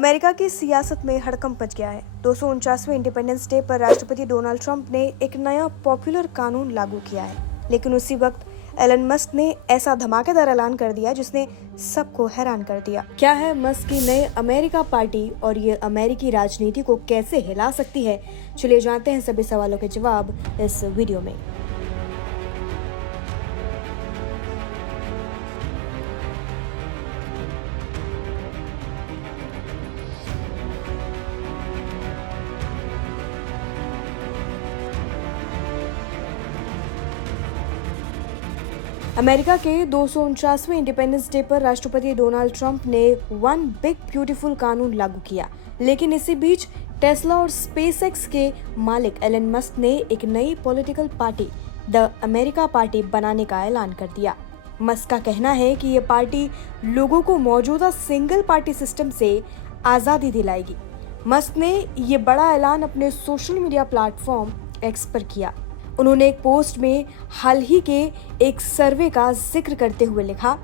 America की सियासत में हड़कंप मच गया है। 249वें इंडिपेंडेंस डे पर राष्ट्रपति डोनाल्ड ट्रंप ने एक नया पॉपुलर कानून लागू किया है, लेकिन उसी वक्त एलन मस्क ने ऐसा धमाकेदार ऐलान कर दिया जिसने सबको हैरान कर दिया। क्या है मस्क की नई अमेरिका पार्टी और ये अमेरिकी राजनीति को कैसे हिला सकती है? चलिए जानते हैं सभी सवालों के जवाब इस वीडियो में। अमेरिका के 249वें इंडिपेंडेंस डे पर राष्ट्रपति डोनाल्ड ट्रंप ने वन बिग ब्यूटीफुल कानून लागू किया, लेकिन इसी बीच टेस्ला और स्पेसएक्स के मालिक एलन मस्क ने एक नई political party the America party बनाने का ऐलान कर दिया। मस्क का कहना है कि ये पार्टी लोगों को मौजूदा सिंगल पार्टी सिस्टम से आजादी दिलाएगी। मस्क ने ये बड़ा ऐलान अपने सोशल मीडिया प्लेटफॉर्म एक्स पर किया। उन्होंने एक पोस्ट में हाल ही के एक सर्वे का जिक्र करते हुए लिखा,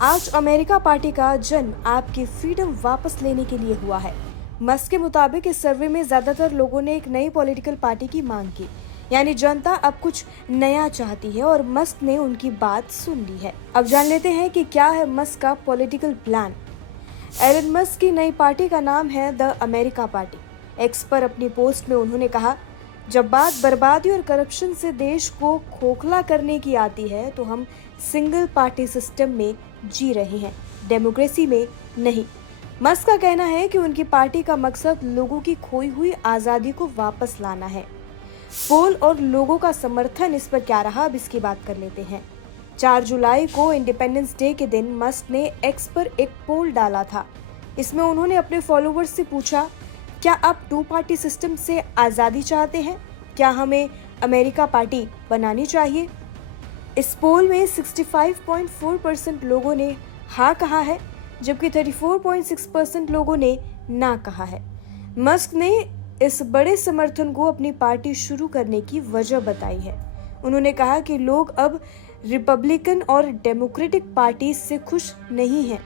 आज अमेरिका पार्टी का जन्म आपकी फ्रीडम वापस लेने के लिए हुआ है। मस्क के मुताबिक इस सर्वे में ज्यादातर लोगों ने एक नई पॉलिटिकल पार्टी की मांग की, यानी जनता अब कुछ नया चाहती है और मस्क ने उनकी बात सुन ली है। अब जान लेते हैं कि क्या है मस्क का पॉलिटिकल प्लान। एलन मस्क की नई पार्टी का नाम है द अमेरिका पार्टी। एक्स पर अपनी पोस्ट में उन्होंने कहा, जब बात बर्बादी और करप्शन से देश को खोखला करने की आती है तो हम सिंगल पार्टी सिस्टम में जी रहे हैं, डेमोक्रेसी में नहीं। मस्क का कहना है कि उनकी पार्टी का मकसद लोगों की खोई हुई आज़ादी को वापस लाना है। पोल और लोगों का समर्थन इस पर क्या रहा, अब इसकी बात कर लेते हैं। 4 जुलाई को इंडिपेंडेंस डे के दिन मस्क ने एक्स पर एक पोल डाला था। इसमें उन्होंने अपने फॉलोवर्स से पूछा, क्या आप 2 पार्टी सिस्टम से आज़ादी चाहते हैं? क्या हमें अमेरिका पार्टी बनानी चाहिए? इस पोल में 65.4% लोगों ने हाँ कहा है, जबकि 34.6% लोगों ने ना कहा है। मस्क ने इस बड़े समर्थन को अपनी पार्टी शुरू करने की वजह बताई है। उन्होंने कहा कि लोग अब रिपब्लिकन और डेमोक्रेटिक पार्टी से खुश नहीं हैं।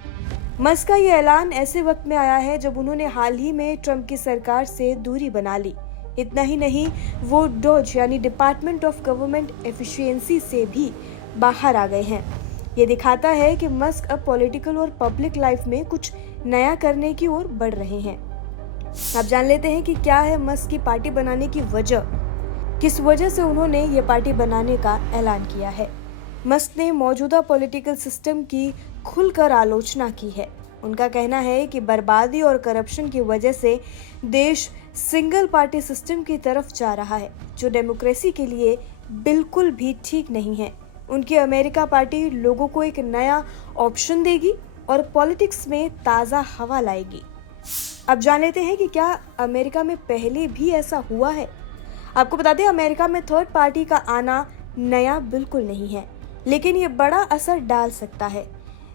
मस्क का ये ऐलान ऐसे वक्त में आया है जब उन्होंने हाल ही में ट्रंप की सरकार से दूरी बना ली। इतना ही नहीं, वो डॉज यानी डिपार्टमेंट ऑफ गवर्नमेंट एफिशिएंसी से भी बाहर आ गए हैं। ये दिखाता है कि मस्क अब पॉलिटिकल और पब्लिक लाइफ में कुछ नया करने की ओर बढ़ रहे हैं। अब जान लेते हैं कि क्या है मस्क की पार्टी बनाने की वजह, किस वजह से उन्होंने ये पार्टी बनाने का ऐलान किया है। मस्क ने मौजूदा पॉलिटिकल सिस्टम की खुलकर आलोचना की है। उनका कहना है कि बर्बादी और करप्शन की वजह से देश सिंगल पार्टी सिस्टम की तरफ जा रहा है, जो डेमोक्रेसी के लिए बिल्कुल भी ठीक नहीं है। उनकी अमेरिका पार्टी लोगों को एक नया ऑप्शन देगी और पॉलिटिक्स में ताज़ा हवा लाएगी। अब जान लेते हैं कि क्या अमेरिका में पहले भी ऐसा हुआ है। आपको बता दें, अमेरिका में थर्ड पार्टी का आना नया बिल्कुल नहीं है, लेकिन ये बड़ा असर डाल सकता है।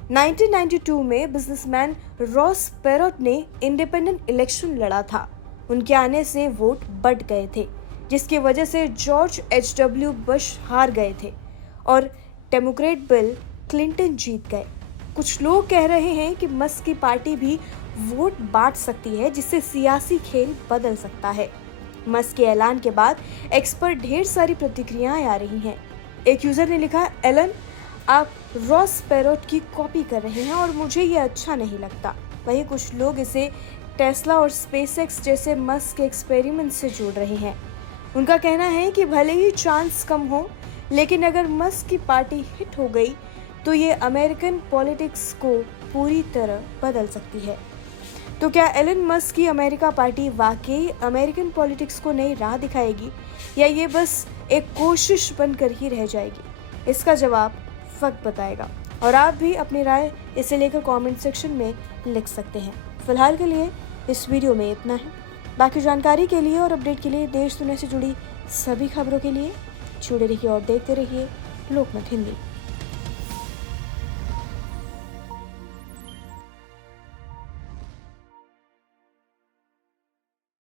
1992 में बिजनेसमैन रॉस पेरोट ने इंडिपेंडेंट इलेक्शन लड़ा था। उनके आने से वोट बढ़ गए थे, जिसकी वजह से जॉर्ज H.W. बुश हार गए थे और डेमोक्रेट बिल क्लिंटन जीत गए। कुछ लोग कह रहे हैं कि मस्क की पार्टी भी वोट बांट सकती है, जिससे सियासी खेल बदल सकता है। मस्क के ऐलान के बाद एक्स पर ढेर सारी प्रतिक्रियाएं आ रही हैं। एक यूजर ने लिखा, एलन आप रॉस पेरोट की कॉपी कर रहे हैं और मुझे ये अच्छा नहीं लगता। वहीं कुछ लोग इसे टेस्ला और स्पेसएक्स जैसे मस्क के एक्सपेरिमेंट से जोड़ रहे हैं। उनका कहना है कि भले ही चांस कम हो, लेकिन अगर मस्क की पार्टी हिट हो गई तो ये अमेरिकन पॉलिटिक्स को पूरी तरह बदल सकती है। तो क्या एलन मस्क की अमेरिका पार्टी वाकई अमेरिकन पॉलिटिक्स को नई राह दिखाएगी, या ये बस एक कोशिश बनकर ही रह जाएगी? इसका जवाब वक्त बताएगा और आप भी अपनी राय इसे लेकर कमेंट सेक्शन में लिख सकते हैं। फिलहाल के लिए इस वीडियो में इतना है। बाकी जानकारी के लिए और अपडेट के लिए देश दुनिया से जुड़ी सभी खबरों के लिए जुड़े रहिए और देखते रहिए लोकमत हिंदी।